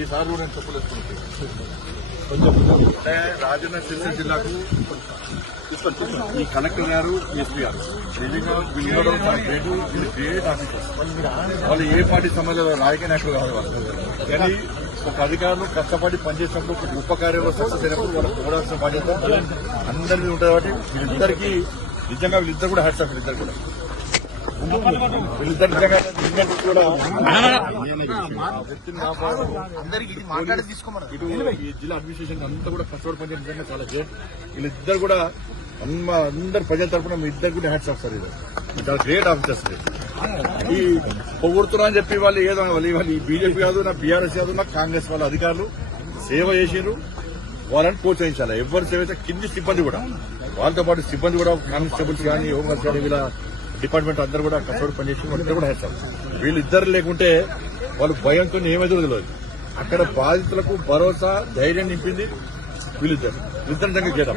ఈసారి నేను చెప్పలేసుకుంటాను అంటే రాజన్న సిరిసిల్ల జిల్లాకు ఈ కలెక్టర్ గారు ఎస్పీ గారు నిజంగా వీళ్ళు గ్రేట్ ఆఫీసర్స్. వాళ్ళు ఏ పార్టీ సంబంధం రాజకీయ నాయకులు కాదు వాళ్ళు, కానీ ఒక అధికారులు కష్టపడి పనిచేసినప్పుడు ఒక గొప్ప కార్యంలో సక్సెస్ అయినప్పుడు వాళ్ళకి చూడాల్సిన బాధ్యత అందరి మీద ఉంటుంది. కాబట్టి వీళ్ళిద్దరికీ నిజంగా వీళ్ళిద్దరు కూడా హ్యాట్స్ ఆఫ్. వీళ్ళిద్దరు కూడా నిజంగా నిన్నటి కూడా ఇటు ఈ జిల్లా అడ్మినిస్ట్రేషన్ అంతా కూడా కష్టపడి పనిచేయడం నిజంగా చాలా గ్రేట్. వీళ్ళిద్దరు కూడా అందరు ప్రజల తరఫున మీ ఇద్దరు కూడా హ్యాట్స్ ఆఫ్ సార్. ఇది చాలా గ్రేట్ ఆఫీసర్స్. ఈ పొగుడుతున్నా అని చెప్పి వాళ్ళు ఏదో వాళ్ళు ఈ బీజేపీ కాదు, నా బీఆర్ఎస్ కాదు, నా కాంగ్రెస్ వాళ్ళ అధికారులు సేవ చేసిరు. వాళ్ళని ప్రోత్సహించాలి. ఎవరు సేవ అయితే కింది సిబ్బంది కూడా, వాళ్ళతో పాటు సిబ్బంది కూడా కానిస్టేబుల్స్ కానీ హోంగార్డ్స్ కానీ వీళ్ళ డిపార్ట్మెంట్ అందరూ కూడా కష్టపడి పనిచేసి వాళ్ళిద్దరు కూడా హ్యాట్స్ ఆఫ్. వీళ్ళిద్దరు లేకుంటే వాళ్ళు భయంతో ఏమెదురగలేదు. అక్కడ బాధితులకు భరోసా ధైర్యం నింపింది వీళ్ళిద్దరు. నిజంగా చేయడం